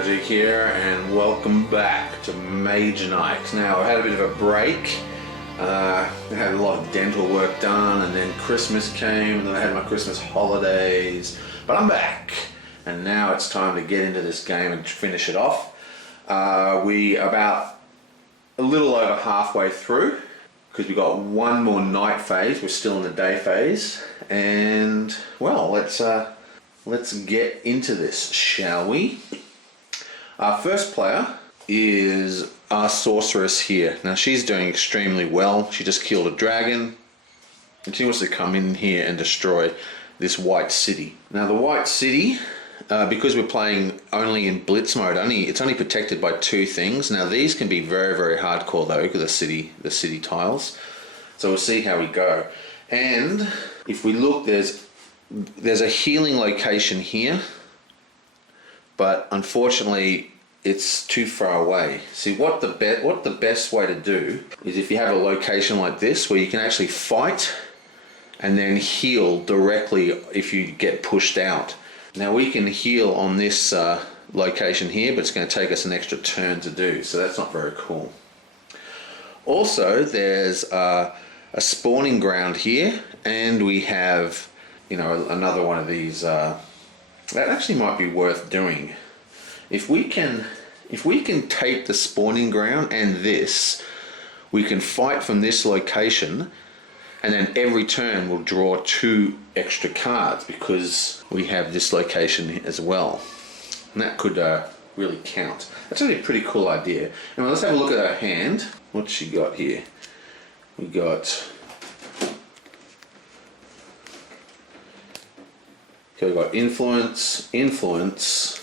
Magic here, and welcome back to Mage Night. Now, I had a bit of a break. I had a lot of dental work done, and then Christmas came, and then I had my Christmas holidays. But I'm back, and now it's time to get into this game and finish it off. We are about a little over halfway through, because we got one more night phase. We're still in the day phase, and well, let's get into this, shall we? Our first player is our sorceress here. Now she's doing extremely well. She just killed a dragon, and she wants to come in here and destroy this white city. Now the white city, because we're playing only in blitz mode, it's only protected by two things. Now these can be very, very hardcore though, because the city tiles. So we'll see how we go. And if we look, there's a healing location here, but unfortunately it's too far away. See, what the best way to do is if you have a location like this where you can actually fight and then heal directly if you get pushed out. Now we can heal on this location here, but it's going to take us an extra turn to do, so that's not very cool. Also, there's a spawning ground here, and we have, you know, another one of these. That actually might be worth doing. If we can take the spawning ground and this, we can fight from this location, and then every turn we'll draw 2 extra cards because we have this location as well. And that could really count. That's actually a pretty cool idea. And let's have a look at her hand. What's she got here? We've got influence.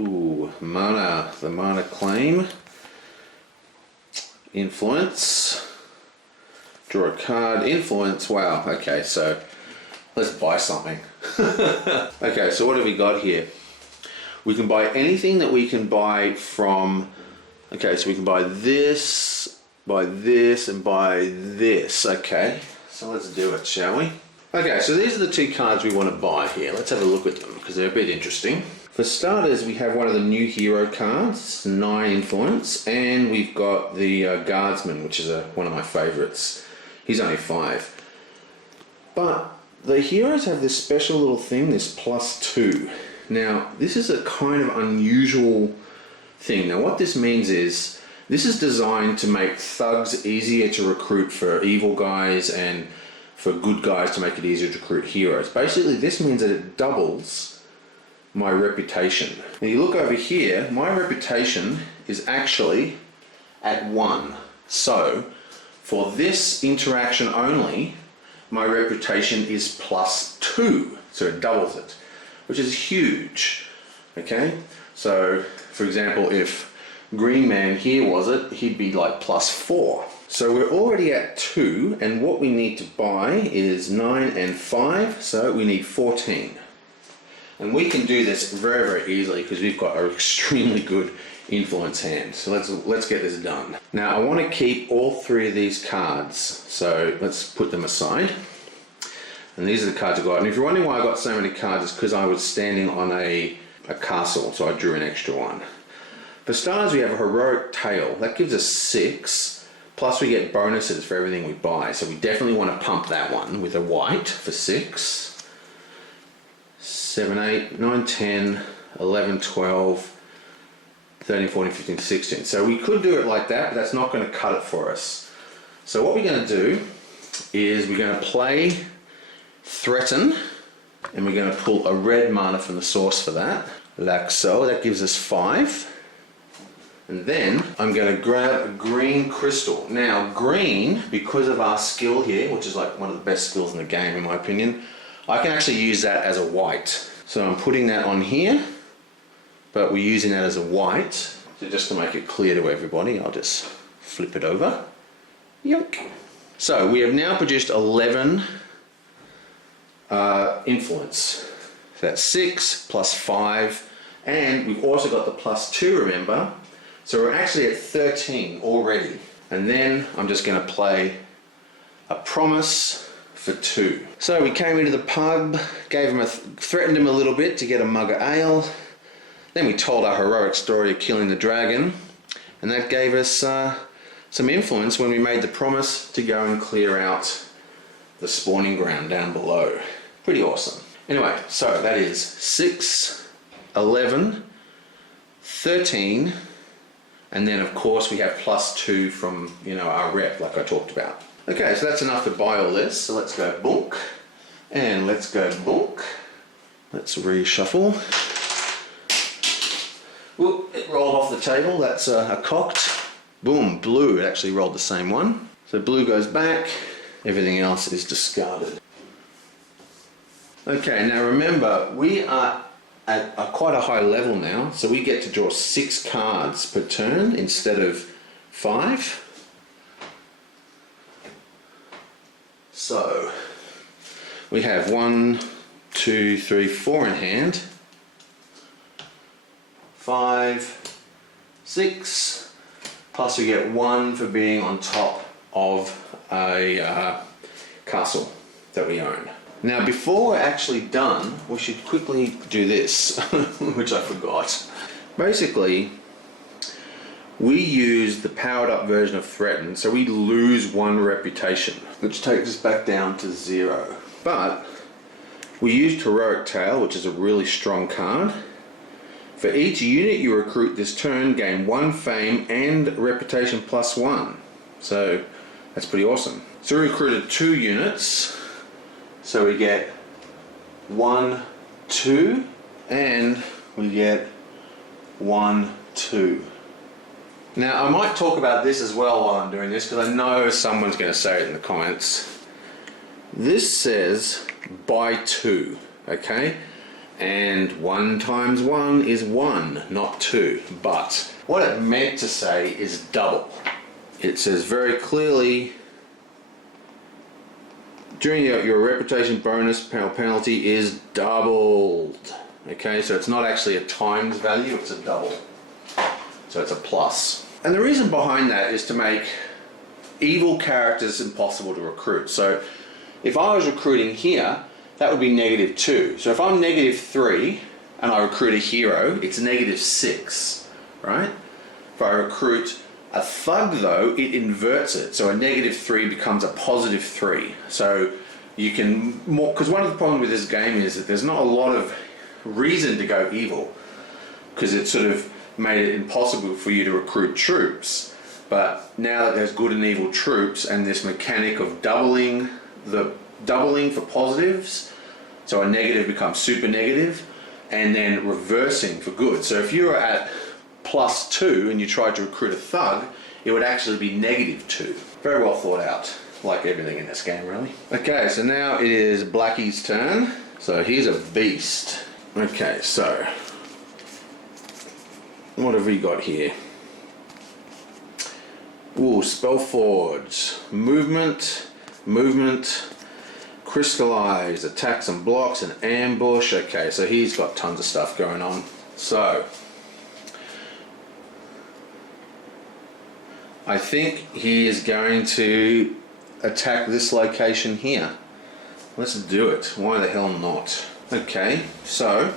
Ooh, mana, the mana claim. Influence. Draw a card. Influence. Wow, okay, so let's buy something. Okay, so what have we got here? We can buy anything that we can buy from. Okay, so we can buy this, and buy this. Okay, so let's do it, shall we? Okay, so these are the 2 cards we want to buy here. Let's have a look at them because they're a bit interesting. For starters, we have one of the new hero cards, 9 influence, and we've got the guardsman, which is one of my favorites. He's only 5. But the heroes have this special little thing, this +2. Now, this is a kind of unusual thing. Now, what this means is, this is designed to make thugs easier to recruit for evil guys and for good guys to make it easier to recruit heroes. Basically, this means that it doubles my reputation. Now you look over here, my reputation is actually at 1. So, for this interaction only, my reputation is +2. So it doubles it, which is huge. Okay? So, for example, if Green Man here was it, he'd be like +4. So we're already at 2, and what we need to buy is 9 and 5, so we need 14. And we can do this very, very easily because we've got an extremely good influence hand. So let's get this done. Now I want to keep all 3 of these cards, so let's put them aside. And these are the cards I got. And if you're wondering why I got so many cards, it's because I was standing on a castle, so I drew an extra one. For starters, we have a heroic tail. That gives us 6. Plus we get bonuses for everything we buy. So we definitely want to pump that one with a white for 6. 7, 8, 9, 10, 11, 12, 13, 14, 15, 16. So we could do it like that, but that's not going to cut it for us. So what we're going to do is we're going to play Threaten, and we're going to pull a red mana from the source for that. Like so, that gives us 5. And then I'm going to grab a green crystal. Now green, because of our skill here, which is like one of the best skills in the game in my opinion, I can actually use that as a white. So I'm putting that on here, but we're using that as a white. So just to make it clear to everybody, I'll just flip it over. Yoink. So we have now produced 11 influence. So that's 6 plus 5, and we've also got the +2, remember? So we're actually at 13 already. And then I'm just going to play a promise for 2. So we came into the pub, threatened him a little bit to get a mug of ale, Then we told our heroic story of killing the dragon, and that gave us some influence when we made the promise to go and clear out the spawning ground down below. Pretty awesome. Anyway, so that is 6, 11, 13, and then of course we have +2 from, you know, our rep like I talked about. Okay, so that's enough to buy all this, so let's go boonk, and let's go boonk. Let's reshuffle. Whoop, it rolled off the table, that's a cocked. Boom, blue, it actually rolled the same one. So blue goes back, everything else is discarded. Okay, now remember, we are at quite a high level now, so we get to draw 6 cards per turn instead of 5. So, we have 1, 2, 3, 4 in hand. 5, 6, plus we get 1 for being on top of a castle that we own. Now before we're actually done, we should quickly do this, which I forgot. Basically, we use the powered up version of Threaten, so we lose 1 reputation, which takes us back down to 0. But we used Heroic Tale, which is a really strong card. For each unit you recruit this turn, gain 1 fame and reputation +1. So that's pretty awesome. So we recruited 2 units. So we get 1, 2, and we get 1, 2. Now I might talk about this as well while I'm doing this, because I know someone's going to say it in the comments. This says buy 2, okay? And 1 times 1 is 1, not 2. But what it meant to say is double. It says very clearly, during your reputation bonus penalty is doubled. Okay, so it's not actually a times value, it's a double. So it's a plus. And the reason behind that is to make evil characters impossible to recruit. So if I was recruiting here, that would be -2. So if I'm -3 and I recruit a hero, it's -6, right? If I recruit a thug though, it inverts it. So a -3 becomes a +3. So you can more, because one of the problems with this game is that there's not a lot of reason to go evil, because it sort of made it impossible for you to recruit troops. But now that there's good and evil troops and this mechanic of doubling for positives, so a negative becomes super negative, and then reversing for good. So if you're at +2 and you tried to recruit a thug, it would actually be -2. Very well thought out, like everything in this game really. Okay, so now it is Blackie's turn. So he's a beast. Okay, so what have we got here? Ooh, Spellforge, movement, crystallize, attacks and blocks, and ambush. Okay, so he's got tons of stuff going on. So I think he is going to attack this location here. Let's do it. Why the hell not? Okay, so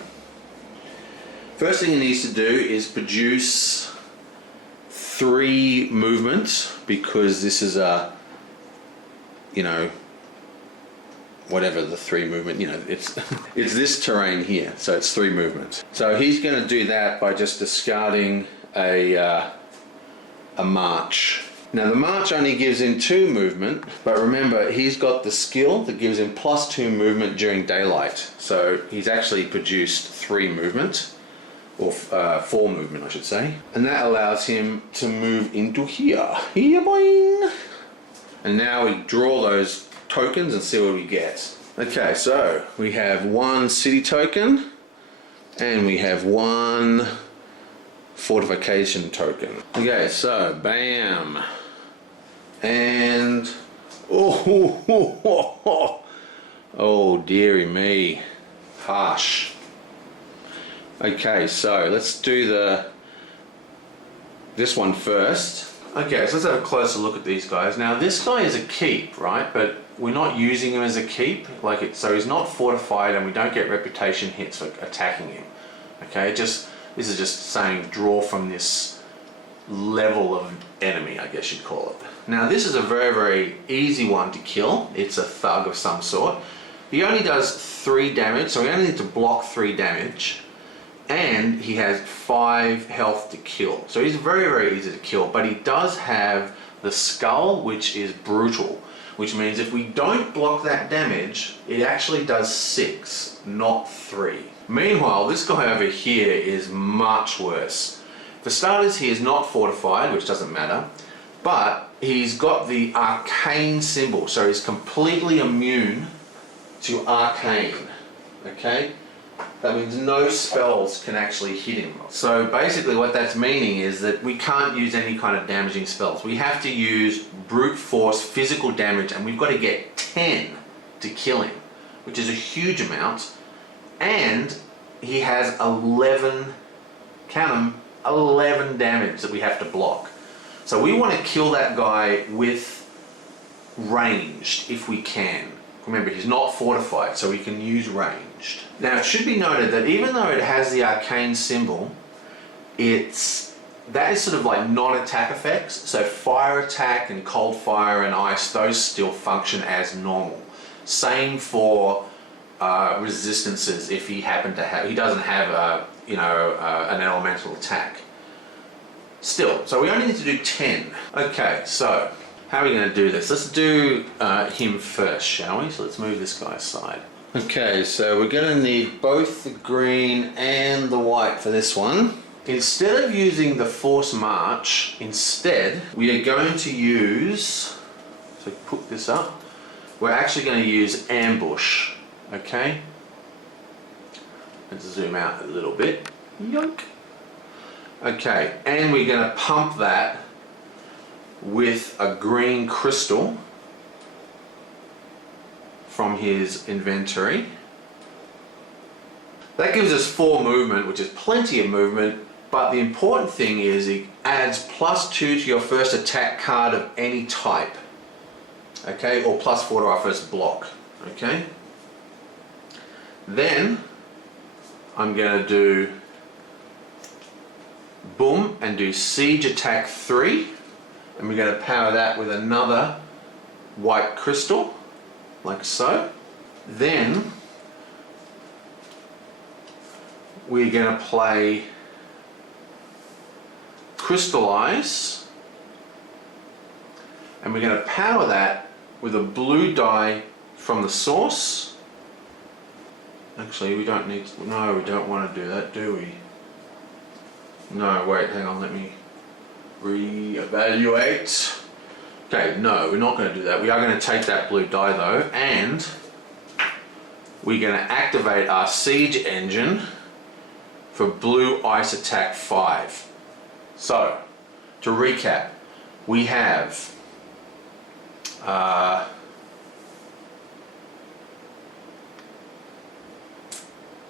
first thing he needs to do is produce 3 movement, because this is a, you know, whatever the 3 movement, you know, it's it's this terrain here, so it's 3 movement. So he's going to do that by just discarding a march. Now the march only gives him 2 movement, but remember he's got the skill that gives him +2 movement during daylight. So he's actually produced 3 movement, or 4 movement I should say, and that allows him to move into here. Here, boing! And now we draw those tokens and see what we get. Okay, so we have 1 city token, and we have 1 fortification token. Okay, so bam, and oh dearie me, harsh. Okay, so let's do this one first. Okay, so let's have a closer look at these guys. Now this guy is a keep, right? But we're not using him as a keep, so he's not fortified, and we don't get reputation hits for attacking him. Okay, just This is just saying draw from this level of enemy, I guess you'd call it. Now this is a very, very easy one to kill. It's a thug of some sort. He only does 3 damage, so we only need to block 3 damage. And he has 5 health to kill. So he's very, very easy to kill, but he does have the skull, which is brutal, which means if we don't block that damage, it actually does 6, not 3. Meanwhile, this guy over here is much worse. For starters, he is not fortified, which doesn't matter, but he's got the arcane symbol, so he's completely immune to arcane, okay? That means no spells can actually hit him. So basically what that's meaning is that we can't use any kind of damaging spells. We have to use brute force physical damage, and we've got to get 10 to kill him, which is a huge amount. And he has 11, count them, 11 damage that we have to block. So we want to kill that guy with ranged if we can. Remember, he's not fortified, so we can use ranged. Now, it should be noted that even though it has the arcane symbol, that is sort of like non-attack effects. So fire attack and cold fire and ice, those still function as normal. Same for resistances if he doesn't have an elemental attack. Still, so we only need to do 10. Okay, so how are we going to do this? Let's do him first, shall we? So let's move this guy aside. Okay, so we're going to need both the green and the white for this one. Instead of using the force march, instead we are going to use, so put this up, we're actually going to use ambush, okay? Let's zoom out a little bit. Yoink. Okay, and we're going to pump that with a green crystal from his inventory. That gives us 4 movement, which is plenty of movement, but the important thing is it adds +2 to your first attack card of any type, okay, or +4 to our first block, okay? Then I'm going to do boom and do siege attack 3, and we're going to power that with another white crystal, like so. Then we're going to play crystallize, and we're going to power that with a blue die from the source. Actually, we don't need to, no, we don't want to do that, do we? No, wait, hang on, let me re-evaluate. Okay, no, we're not going to do that. We are going to take that blue die though, and we're going to activate our siege engine for blue ice attack 5. So, to recap, we have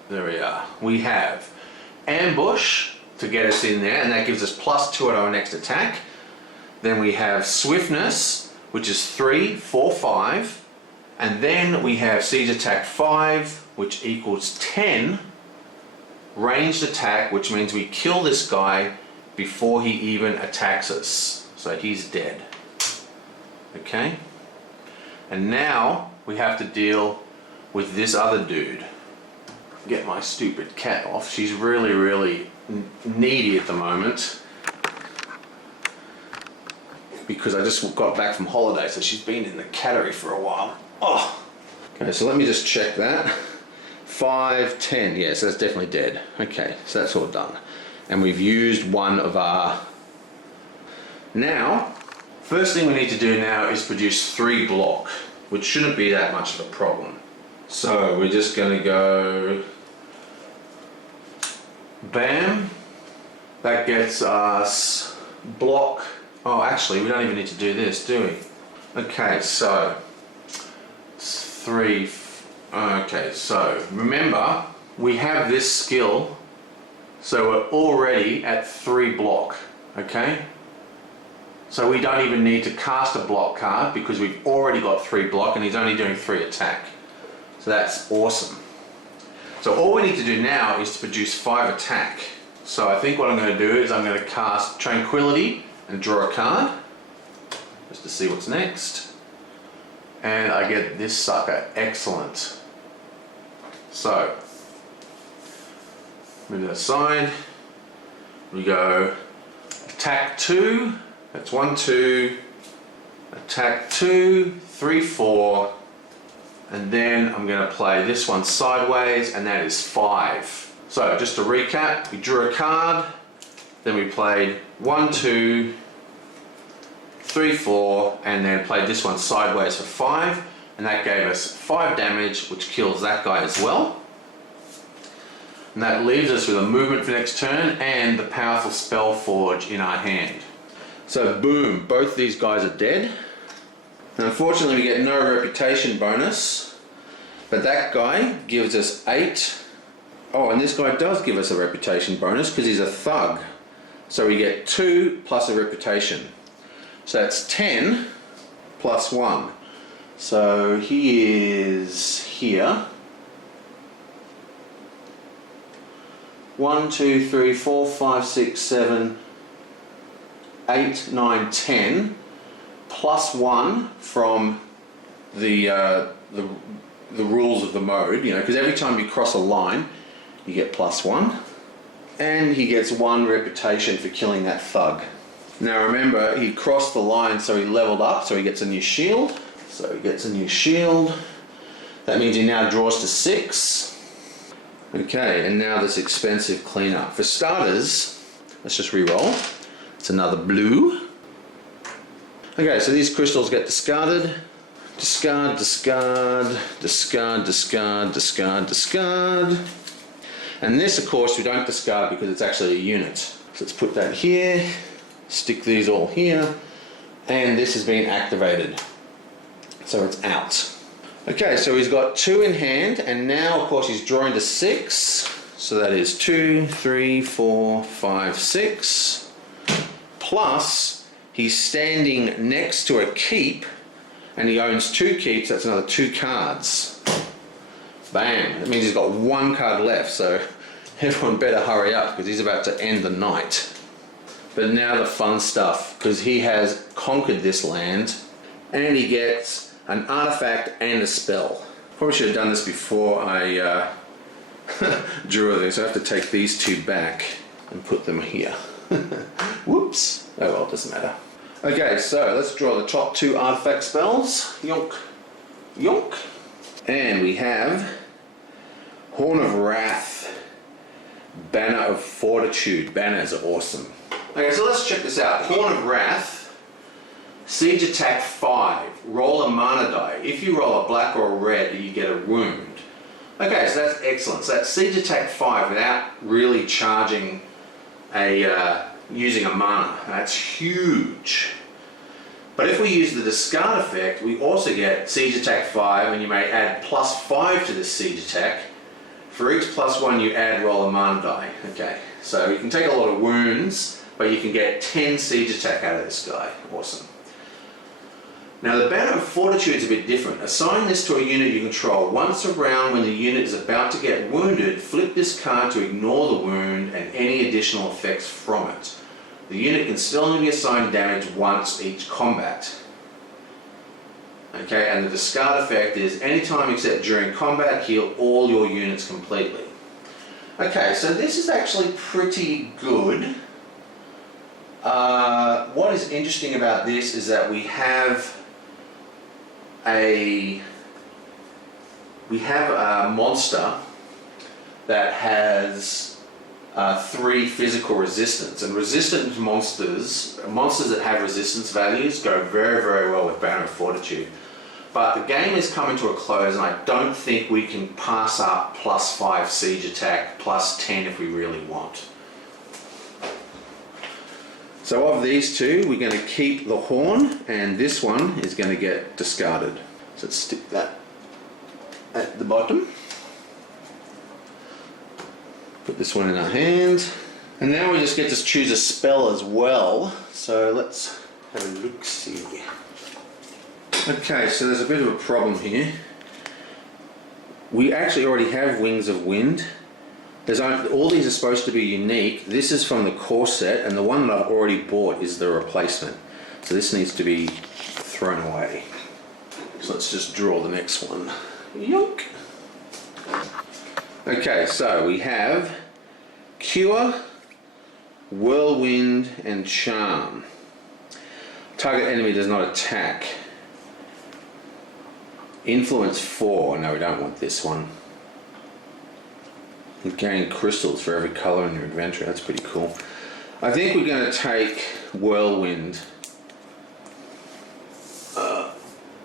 there we are. We have ambush to get us in there, and that gives us +2 at our next attack. Then we have swiftness, which is 3, 4, 5. And then we have siege attack 5, which equals 10. Ranged attack, which means we kill this guy before he even attacks us. So he's dead. Okay? And now we have to deal with this other dude. Get my stupid cat off. She's really, really needy at the moment, because I just got back from holiday, so she's been in the cattery for a while. Oh! Okay, so let me just check that. 5, 10, yes, that's definitely dead. Okay, so that's all done. And we've used one of our... Now, first thing we need to do now is produce 3 block, which shouldn't be that much of a problem. So we're just going to go... Bam! That gets us block... Oh, actually, we don't even need to do this, do we? Okay, so... It's 3... Okay, so remember, we have this skill, so we're already at 3 block, okay? So we don't even need to cast a block card because we've already got 3 block and he's only doing 3 attack. So that's awesome. So all we need to do now is to produce 5 attack. So I think what I'm going to do is I'm going to cast Tranquility and draw a card, just to see what's next. And I get this sucker. Excellent. So, move that aside. We go attack 2, that's 1, 2, attack 2, 3, 4, and then I'm going to play this one sideways, and that is 5. So just to recap, we drew a card, then we played 1, 2, 3, 4, and then played this one sideways for 5, and that gave us 5 damage, which kills that guy as well. And that leaves us with a movement for next turn and the powerful Spell Forge in our hand. So boom, both these guys are dead. And unfortunately we get no reputation bonus, but that guy gives us 8. Oh, and this guy does give us a reputation bonus because he's a thug. So we get 2 plus a reputation. So that's 10 plus 1. So he is here. 1, 2, 3, 4, 5, 6, 7, 8, 9, 10, plus 1 from the rules of the mode, you know, because every time you cross a line, you get plus 1. And he gets 1 reputation for killing that thug. Now remember, he crossed the line, so he leveled up, so he gets a new shield. So he gets a new shield. That means he now draws to 6. Okay, and now this expensive cleanup. For starters, let's just re-roll. It's another blue. Okay, so these crystals get discarded. Discard, discard, discard, discard, discard, discard. And this, of course, we don't discard because it's actually a unit. So let's put that here, stick these all here, and this has been activated. So it's out. Okay, so he's got 2 in hand, and now, of course, he's drawing to 6. So that is 2, 3, 4, 5, 6. Plus, he's standing next to a keep, and he owns 2 keeps. That's another 2 cards. Bam! That means he's got 1 card left, so everyone better hurry up because he's about to end the night. But now the fun stuff, because he has conquered this land, and he gets an artifact and a spell. Probably should have done this before I drew this. So I have to take these 2 back and put them here. Whoops. Oh well, it doesn't matter. Okay, so let's draw the top 2 artifact spells. Yonk. Yonk. And we have Horn of Wrath, Banner of Fortitude. Banners are awesome. Okay, so let's check this out. Horn of Wrath. Siege attack 5. Roll a mana die. If you roll a black or a red, you get a wound. Okay, so that's excellent. So that's siege attack 5 without really charging using a mana. That's huge. But if we use the discard effect, we also get siege attack 5, and you may add plus 5 to this siege attack. For each plus 1 you add, roll a mana die. Okay, so you can take a lot of wounds, but you can get 10 siege attack out of this guy. Awesome. Now the Banner of Fortitude is a bit different. Assign this to a unit you control. Once a round, when the unit is about to get wounded, flip this card to ignore the wound and any additional effects from it. The unit can still only be assigned damage once each combat. Okay, and the discard effect is anytime except during combat, heal all your units completely. Okay, so this is actually pretty good. What is interesting about this is that we have a monster that has 3 physical resistance, and resistant monsters that have resistance values go very, very well with Banner of Fortitude. But the game is coming to a close, and I don't think we can pass up plus 5 siege attack, plus 10 if we really want. So of these 2, we're going to keep the horn, and this one is going to get discarded. So let's stick that at the bottom. Put this one in our hand. And now we just get to choose a spell as well. So let's have a look-see. Okay, so there's a bit of a problem here. We actually already have Wings of Wind, All these are supposed to be unique. This is from the core set, and the one that I've already bought is the replacement. So this needs to be thrown away. So let's just draw the next one. Yoink! Okay, so we have Cure, Whirlwind, and Charm. Target enemy does not attack. Influence 4. No, we don't want this one. You gain crystals for every colour in your inventory. That's pretty cool. I think we're going to take Whirlwind.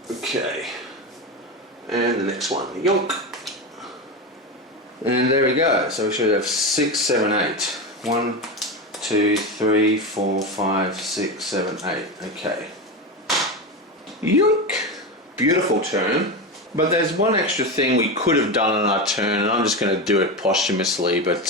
Okay. And the next one. Yonk. And there we go. So we should have 6, 7, 8. 1, 2, 3, 4, 5, 6, 7, 8. Okay. Yoink. Beautiful turn. But there's one extra thing we could have done on our turn, and I'm just going to do it posthumously, but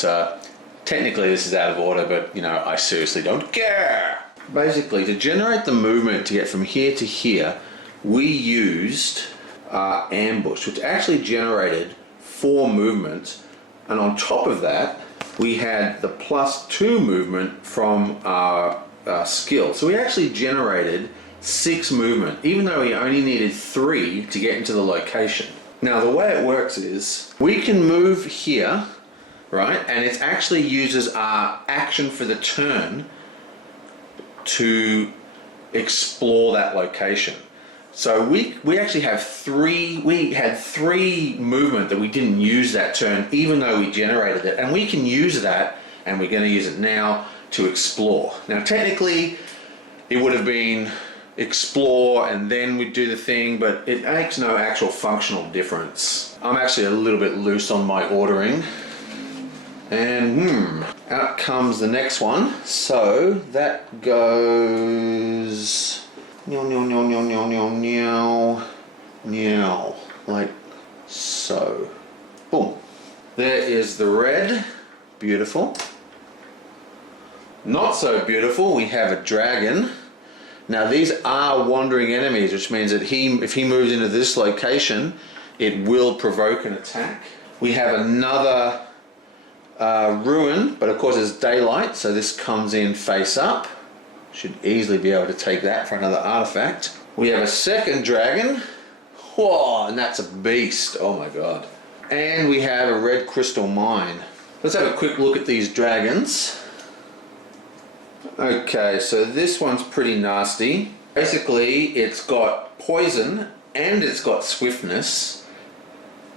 technically this is out of order, but you know, I seriously don't care. Basically, to generate the movement to get from here to here, we used ambush, which actually generated 4 movement, and on top of that, we had the +2 movement from our skill. So we actually generated 6 movement, even though we only needed 3 to get into the location. Now the way it works is, we can move here, right, and it actually uses our action for the turn to explore that location. So we actually have 3, we had 3 movement that we didn't use that turn, even though we generated it, and we can use that, and we're going to use it now to explore. Now technically it would have been explore and then we do the thing, but it makes no actual functional difference. I'm actually a little bit loose on my ordering, and out comes the next one. So that goes like so. Boom. There is the red. Beautiful. Not so beautiful, we have a dragon. Now these are wandering enemies, which means that if he moves into this location, it will provoke an attack. We have another ruin, but of course it's daylight, so this comes in face up. Should easily be able to take that for another artifact. We have a second dragon. Whoa, and that's a beast. Oh my god. And we have a red crystal mine. Let's have a quick look at these dragons. Okay, so this one's pretty nasty. Basically, it's got poison and it's got swiftness.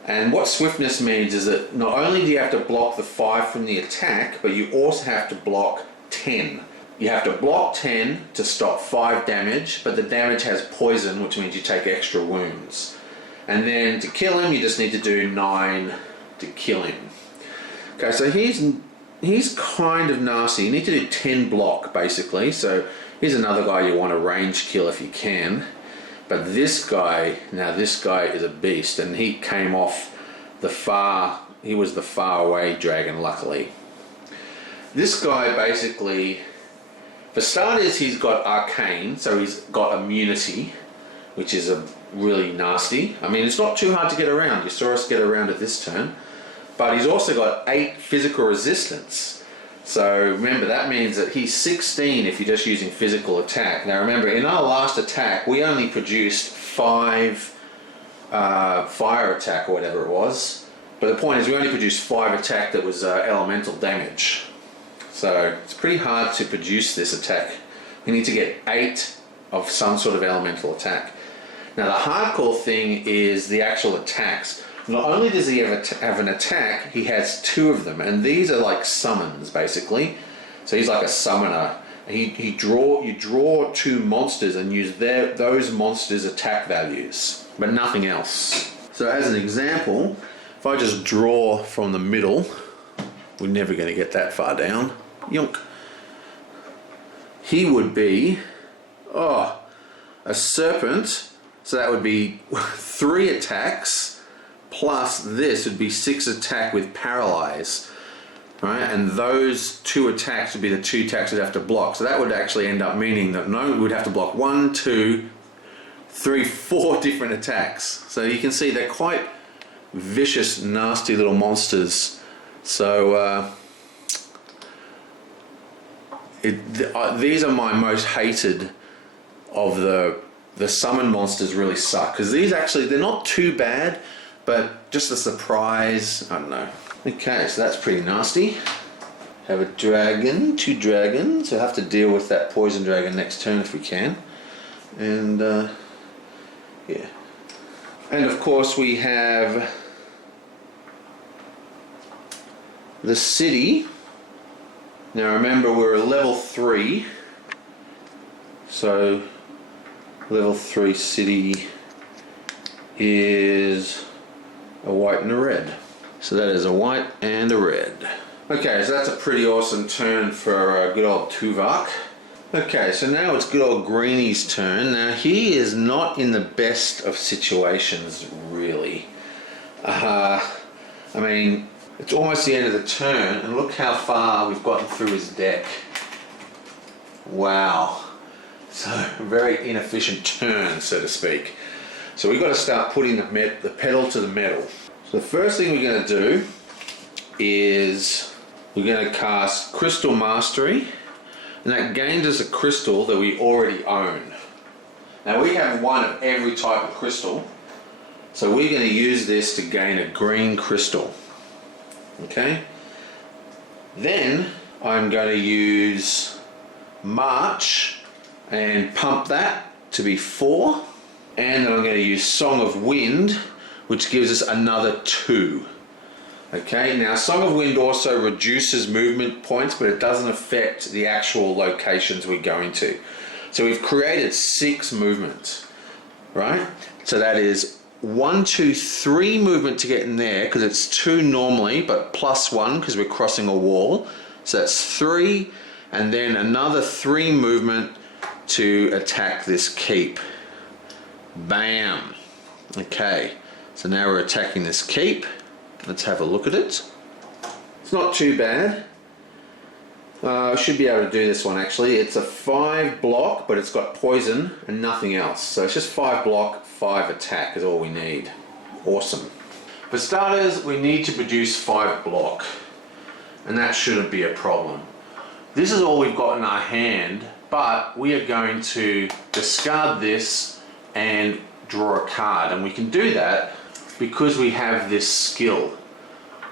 And what swiftness means is that not only do you have to block the 5 from the attack, but you also have to block 10. You have to block 10 to stop 5 damage, but the damage has poison, which means you take extra wounds. And then to kill him, you just need to do 9 to kill him. Okay, so he's kind of nasty. You need to do 10 block, basically. So here's another guy you want to range kill if you can. But this guy, now this guy is a beast, and he came off he was the far away dragon, luckily. This guy basically, for starters, he's got arcane, so he's got immunity, which is really nasty. I mean, it's not too hard to get around. You saw us get around it this turn. But he's also got 8 physical resistance. So remember, that means that he's 16 if you're just using physical attack. Now remember, in our last attack, we only produced 5 fire attack or whatever it was. But the point is, we only produced 5 attack that was elemental damage. So it's pretty hard to produce this attack. We need to get 8 of some sort of elemental attack. Now the hardcore thing is the actual attacks. Not only does he have an attack, he has 2 of them, and these are like summons, basically. So he's like a summoner. You draw 2 monsters and use those monsters' attack values, but nothing else. So as an example, if I just draw from the middle, we're never going to get that far down. Yonk. He would be, a serpent, so that would be 3 attacks, plus this would be 6 attack with paralyze, right? And those 2 attacks would be the 2 attacks we'd have to block. So that would actually end up meaning that we'd have to block 1, 2, 3, 4 different attacks. So you can see they're quite vicious, nasty little monsters. So these are my most hated of the summon monsters. Really suck because these actually, they're not too bad, but just a surprise, I don't know. Okay, so that's pretty nasty. Have a dragon, 2 dragons. We'll have to deal with that poison dragon next turn if we can. And yeah. And of course we have the city. Now remember, we're a level 3. So level 3 city is a white and a red. So that is a white and a red. Okay, so that's a pretty awesome turn for good old Tuvok. Okay, so now it's good old Greenie's turn. Now he is not in the best of situations, really. I mean, it's almost the end of the turn, and look how far we've gotten through his deck. Wow. So, a very inefficient turn, so to speak. So we've got to start putting the pedal to the metal. So the first thing we're going to do is we're going to cast Crystal Mastery, and that gains us a crystal that we already own. Now we have one of every type of crystal, so we're going to use this to gain a green crystal. Okay? Then I'm going to use March and pump that to be 4, and then I'm going to use Song of Wind, which gives us another 2. Okay, now Song of Wind also reduces movement points, but it doesn't affect the actual locations we're going to. So we've created 6 movements, right? So that is 1, 2, 3 movement to get in there, because it's 2 normally, but +1 because we're crossing a wall. So that's 3, and then another 3 movement to attack this keep. Bam. Okay, so now we're attacking this keep. Let's have a look at it. It's not too bad. I should be able to do this one actually. It's a 5 block, but it's got poison and nothing else. So it's just 5 block, 5 attack is all we need. Awesome. For starters, we need to produce 5 block, and that shouldn't be a problem. This is all we've got in our hand, but we are going to discard this and draw a card, and we can do that because we have this skill.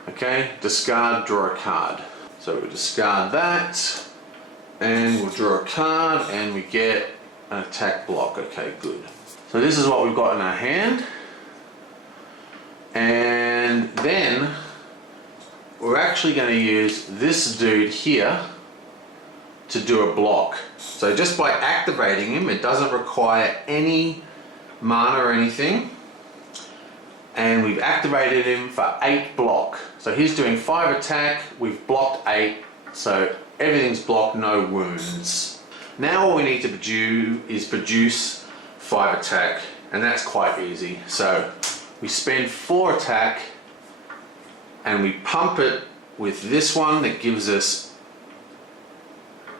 Okay, discard, draw a card. So we discard that, and we'll draw a card, and we get an attack block. Okay, good. So this is what we've got in our hand, and then we're actually going to use this dude here to do a block. So just by activating him, it doesn't require any mana or anything, and we've activated him for 8 block. So he's doing 5 attack, we've blocked 8, so everything's blocked, no wounds. Now all we need to produce 5 attack, and that's quite easy. So we spend 4 attack and we pump it with this one that gives us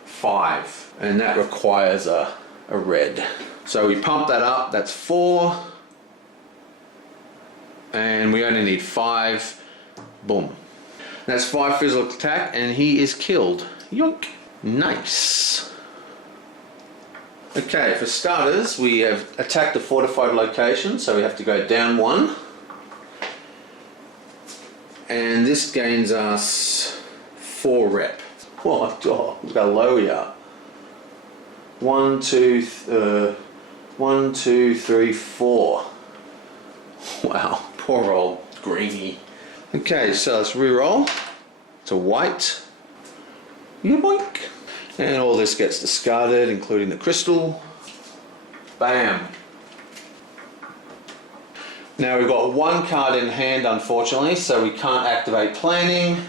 5, and that requires a red. So we pump that up, that's 4, and we only need 5. Boom. That's 5 physical attack, and he is killed. Yoink. Nice. Okay, for starters, we have attacked a fortified location, so we have to go down 1. And this gains us 4 rep. Oh, look how low we are. 1, 2, 3, 4. Wow, poor old Greenie. Okay, so let's re-roll. It's a white. Yoink. And all this gets discarded, including the crystal. Bam. Now we've got 1 card in hand, unfortunately, so we can't activate planning.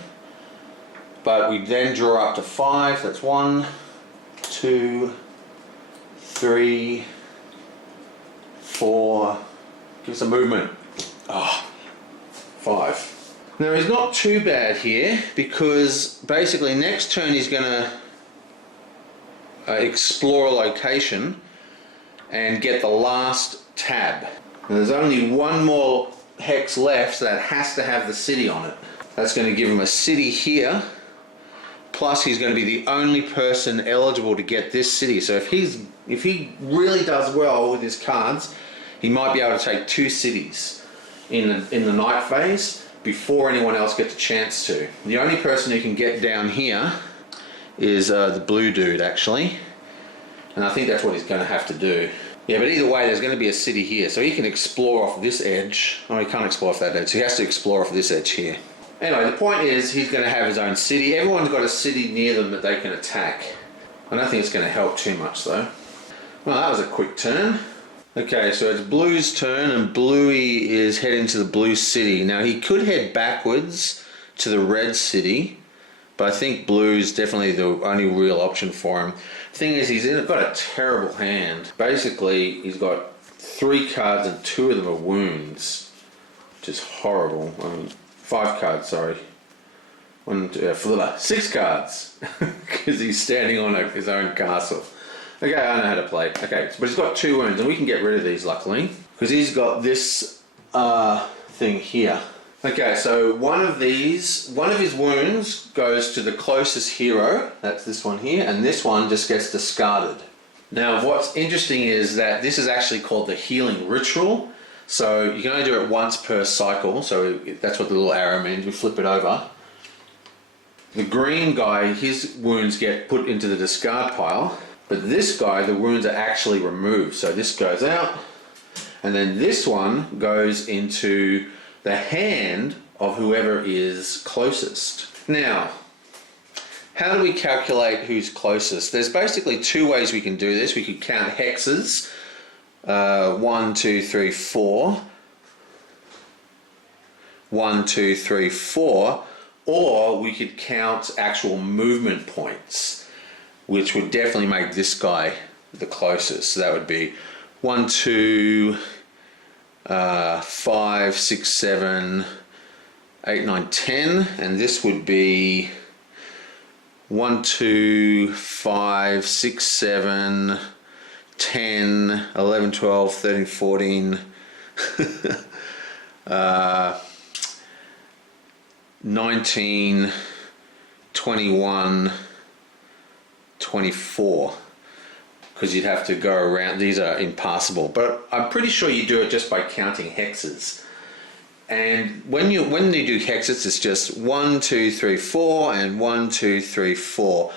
But we then draw up to 5. That's 1, 2, 3, 4. Give us a movement. Oh, 5. Now he's not too bad here, because basically next turn he's going to explore a location and get the last tab. Now there's only 1 more hex left, so that has to have the city on it. That's going to give him a city here. Plus, he's going to be the only person eligible to get this city. So if he really does well with his cards, he might be able to take 2 cities in the night phase before anyone else gets a chance to. The only person who can get down here is the blue dude, actually. And I think that's what he's going to have to do. Yeah, but either way, there's going to be a city here. So he can explore off this edge. Oh, he can't explore off that edge. So he has to explore off this edge here. Anyway, the point is he's going to have his own city. Everyone's got a city near them that they can attack. I don't think it's going to help too much, though. Well, that was a quick turn. Okay, so it's Blue's turn, and Bluey is heading to the blue city. Now, he could head backwards to the red city, but I think Blue's definitely the only real option for him. The thing is, he's got a terrible hand. Basically, he's got 3 cards and 2 of them are wounds, which is horrible. 5 cards, sorry. 6 cards, because he's standing on his own castle. Okay, I know how to play. Okay, but he's got 2 wounds, and we can get rid of these, luckily, because he's got this thing here. Okay, so one of his wounds goes to the closest hero. That's this one here, and this one just gets discarded. Now, what's interesting is that this is actually called the healing ritual. So you can only do it once per cycle. So that's what the little arrow means. We flip it over. The green guy, his wounds get put into the discard pile. But this guy, the wounds are actually removed. So this goes out, and then this one goes into the hand of whoever is closest. Now, how do we calculate who's closest? There's basically 2 ways we can do this. We could count hexes. 1, 2, 3, 4. 1, 2, 3, 4. Or we could count actual movement points, which would definitely make this guy the closest. So that would be 1, 2, 5, 6, 7, 8, 9, 10. And this would be 1, 2, 5, 6, 7, 10, 11, 12, 13, 14, 19, 21, 24, because you'd have to go around. These are impassable, but I'm pretty sure you do it just by counting hexes. And when you do hexes, it's just 1, 2, 3, 4 and 1, 2, 3, 4.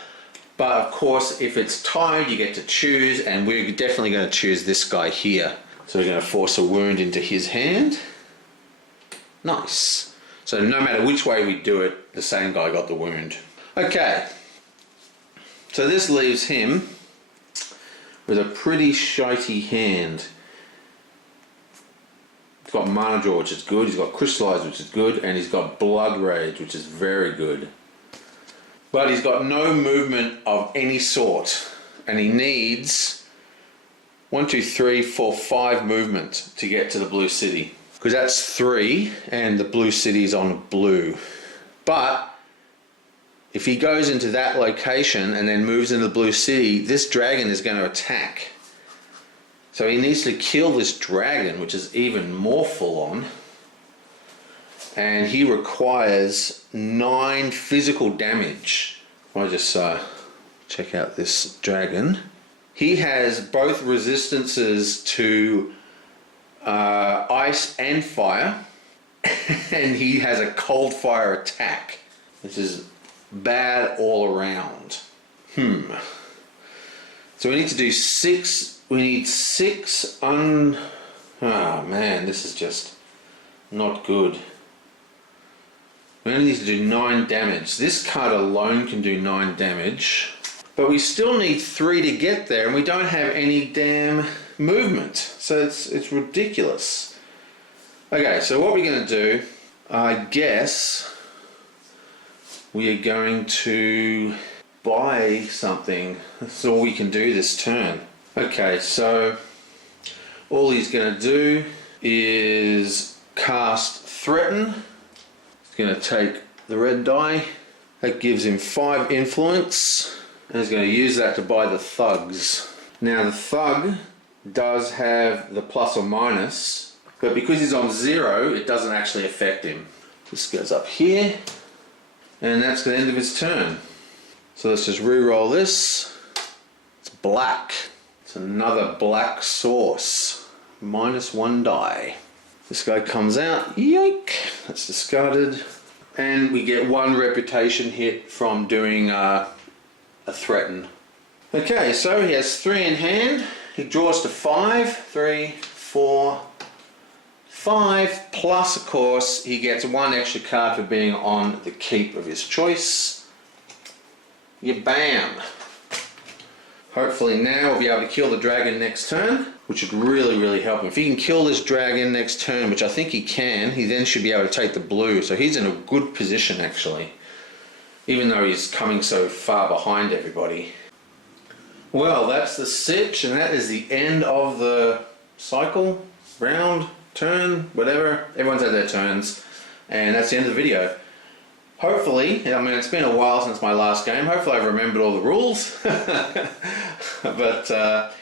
But of course, if it's tied, you get to choose, and we're definitely going to choose this guy here. So we're going to force a wound into his hand. Nice. So no matter which way we do it, the same guy got the wound. Okay. So this leaves him with a pretty shitey hand. He's got Mana Draw, which is good. He's got Crystallize, which is good. And he's got Blood Rage, which is very good. But he's got no movement of any sort. And he needs 1, 2, 3, 4, 5 movement to get to the blue city. Because that's 3, and the blue city is on blue. But if he goes into that location and then moves into the blue city, this dragon is going to attack. So he needs to kill this dragon, which is even more full on. And he requires 9 physical damage. I'll just check out this dragon. He has both resistances to ice and fire, and he has a cold fire attack, which is bad all around. So we need to do 6. We need 6 oh man, this is just not good. We only need to do 9 damage. This card alone can do 9 damage, but we still need 3 to get there, and we don't have any damn movement. So it's ridiculous. Okay, so what we're going to do, I guess, we are going to buy something. That's all we can do this turn. Okay, so all he's going to do is cast Threaten. He's going to take the red die. That gives him 5 influence. And he's going to use that to buy the thugs. Now the thug does have the plus or minus, but because he's on 0, it doesn't actually affect him. This goes up here, and that's the end of his turn. So let's just re-roll this. It's black. It's another black source. -1 die. This guy comes out. Yoink! That's discarded. And we get 1 reputation hit from doing a threaten. Okay, so he has 3 in hand. He draws to 5. 3, 4, 5. Plus, of course, he gets 1 extra card for being on the keep of his choice. Bam! Hopefully now we'll be able to kill the dragon next turn, which would really help him. If he can kill this dragon next turn, which I think he can, he then should be able to take the blue. So he's in a good position actually, even though he's coming so far behind everybody. Well, that's the sitch, and that is the end of the cycle, round, turn, whatever. Everyone's had their turns, and that's the end of the video. Hopefully, I mean, it's been a while since my last game. Hopefully I've remembered all the rules. But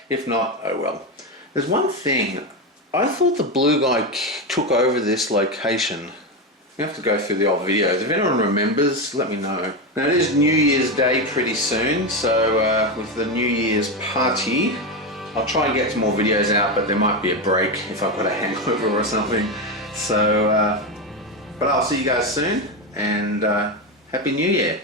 if not, oh well. There's one thing. I thought the blue guy took over this location. You have to go through the old videos. If anyone remembers, let me know. Now it is New Year's Day pretty soon, so with the New Year's party, I'll try and get some more videos out, but there might be a break if I've got a hangover or something. So, but I'll see you guys soon. And Happy New Year.